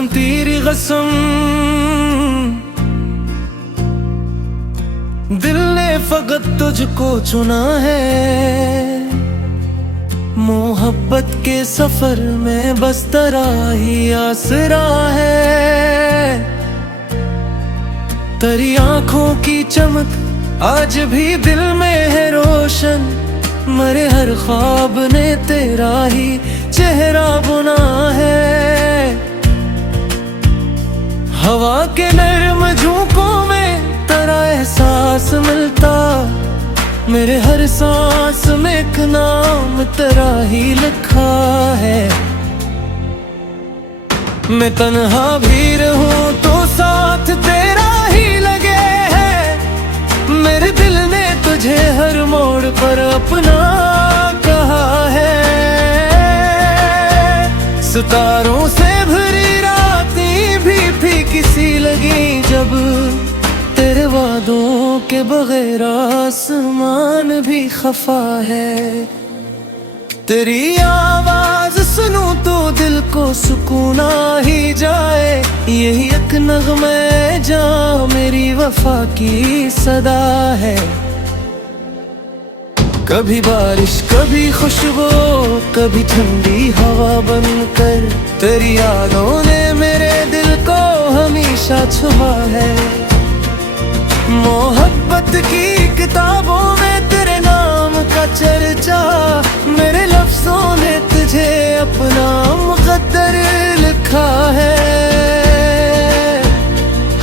सनम तेरी कसम, दिल ने फकत तुझको चुना है। मोहब्बत के सफर में बस तेरा ही आसरा है। तेरी आंखों की चमक आज भी दिल में है रोशन, मेरे हर ख्वाब ने तेरा ही चेहरा बुना है। हवा के नर्म झोंकों में तेरा एहसास मिलता, मेरे हर सांस में एक नाम तेरा ही लिखा है। मैं तन्हा भी रहूं तो साथ तेरा ही लगे है, मेरे दिल ने तुझे हर मोड़ पर अपना कहा है। सितारों से भरी रातें भी फीकी सी लगी जब तेरे वादों के बगैर आसमान भी खफा है। तेरी आवाज सुनूं तो दिल को सुकून आ ही जाए, यही एक नगमे जहाँ मेरी वफा की सदा है। कभी बारिश कभी खुशबू कभी ठंडी हवा बनकर, तेरी यादों ने मेरे दिल को हमेशा छुपा है। मोहब्बत की किताबों में तेरे नाम का चर्चा, मेरे लफ्जों ने तुझे अपना मुकद्दर लिखा है।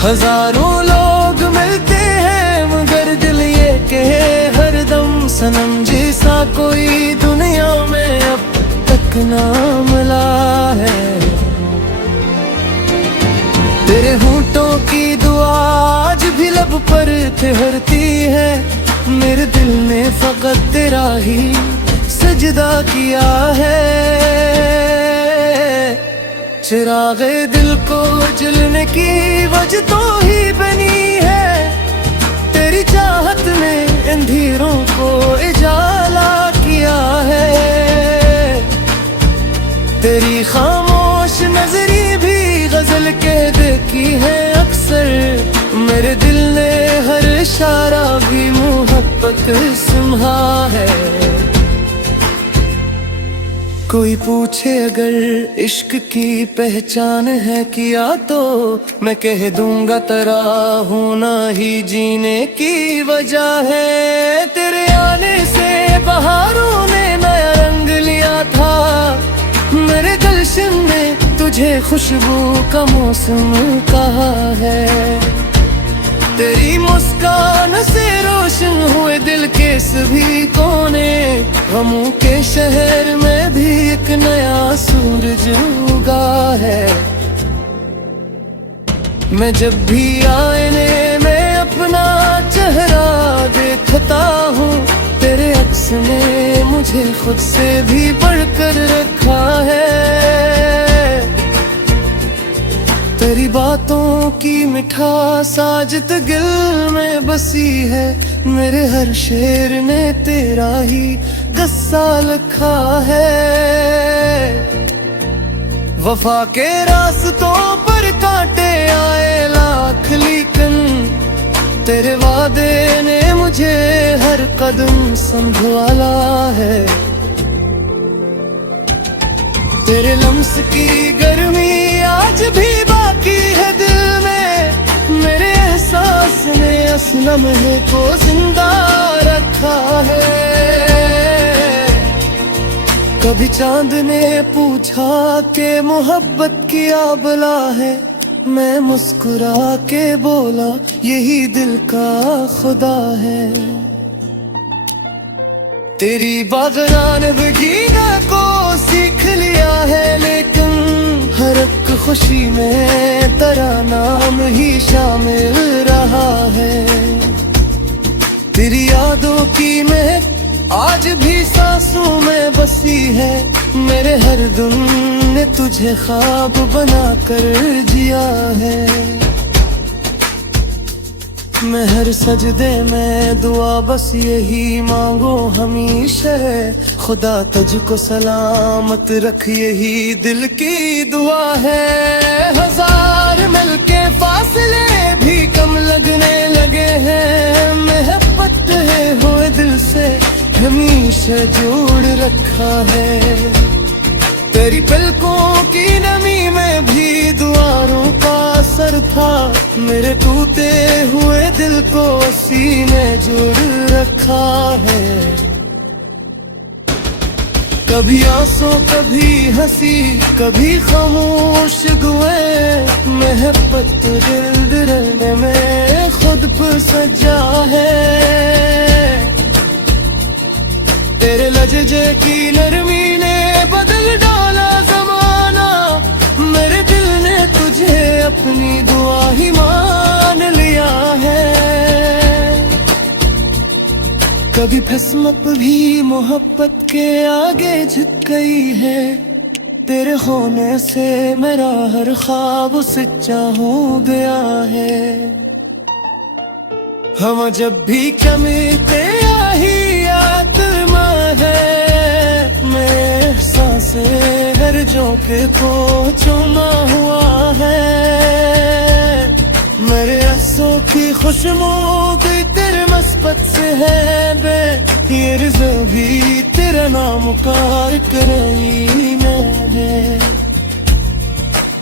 हजारों लोग मिलते हैं मगर दिल ये कहे हरदम, सनम जैसा कोई दुनिया में अब तक ना मिला है। तेरे होंठों की दुआ आज भी लब पर ठहरती है, मेरे दिल ने फकत तेरा ही सजदा किया है। चिरागे दिल को जलने की वजह तो ही बनी है, तेरी चाहत ने अंधेरों को उजाला किया है। तेरी खामोश नजरी भी गजल कह देती है अक्सर, मेरे दिल ने हर इशारा भी मोहब्बत सुना है। कोई पूछे अगर इश्क की पहचान है किया तो मैं कह दूंगा तेरा होना ही जीने की वजह है। तेरे आने से बहारों ने नया रंग लिया था, मेरे गुलशन में तुझे खुशबू का मौसम कहा है। तेरी मुस्कान से रोशन हुए दिल के सभी कोने, गमों के शहर में भी एक नया सूरज उगा है। मैं जब भी आईने में अपना चेहरा देखता हूँ, तेरे अक्स ने मुझे खुद से भी बढ़कर रखा है। तेरी बातों की मिठास आज दिल में बसी है, मेरे हर शेर ने तेरा ही किस्सा लिखा है। वफा के रास्तों पर कांटे आए लाख लेकिन, तेरे वादे ने मुझे हर कदम संभाला है। तेरे लम्स की गर्मी आज भी बाकी है दिल में, मेरे एहसास ने असलम है को जिंदा रखा है। कभी चांद ने पूछा कि मोहब्बत क्या बला है, मैं मुस्कुरा के बोला यही दिल का खुदा है। तेरी बागरान बगीना को सीख लिया है, लेकिन हर एक खुशी में तेरा नाम ही शामिल रहा है। तेरी यादों की महक आज भी सांसों में बसी है, मेरे हर दिन ने तुझे ख्वाब बना कर जिया है। मैं हर सजदे में दुआ बस यही मांगो हमेशा, खुदा तुझको सलामत रख यही दिल की दुआ है। हजार मिल के फासले भी कम लगने लगे हैं, मोहब्बत है हुए दिल से हमेशा जोड़ रखा है। तेरी पलकों की नमी में भी दुआरों का असर था, मेरे टूटे हुए दिल को सीने जोड़ रखा है। कभी आंसू कभी हंसी कभी खामोश दुआएं, मोहब्बत दिल दिल में खुद पर सजा है। तेरे लहजे की नरमी ने बदल डाला जमाना, मेरे दिल ने तुझे अपनी दुआ ही मान लिया है। कभी किस्मत भी मोहब्बत के आगे झुक गई है, तेरे होने से मेरा हर ख्वाब सच्चा हो गया है। हम जब भी कमी ते आही आत्मा है, मेरे सांसें हर झोंके को चुमा हुआ है। मेरे आंसू की खुशबू भी तेरे मस्बत से है बे, ये रिज़्क़ भी तेरा नाम पुकार कर रही में है।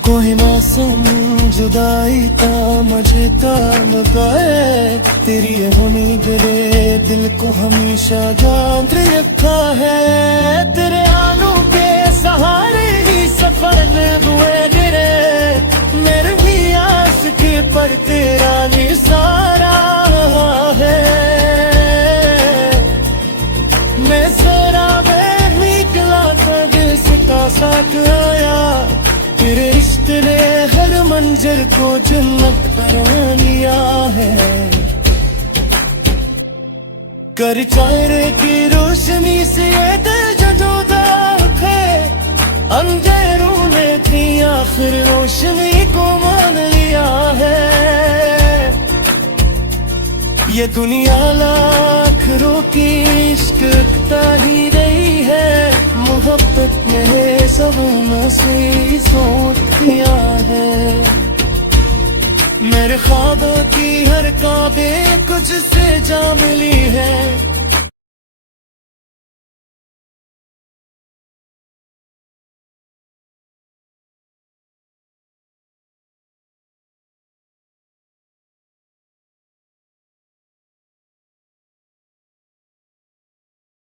कोई मासूम जुदाई था मुझे लगाए, तेरी होनी मेरे दिल को हमेशा जान रखा है। तेरे आनू के सहारे ही सफर में हुए गिरे, मेरे भी आस के पर तेरा निसारा है। मैं सरा में निकला था जिसका साथ आया, तेरे रिश्ते ने हर मंजर को जन्नत बना लिया है। कर चेहरे की रोशनी से दिल जो जुदा है, अंधेरों ने थी आखिर रोशनी को मान लिया है। ये दुनिया लाख रोकी इश्क ही रही है, मोहब्बत में सब नसीब सोच किया है। मेरे ख्वाबों की हर काबे कुछ से जा मिली है,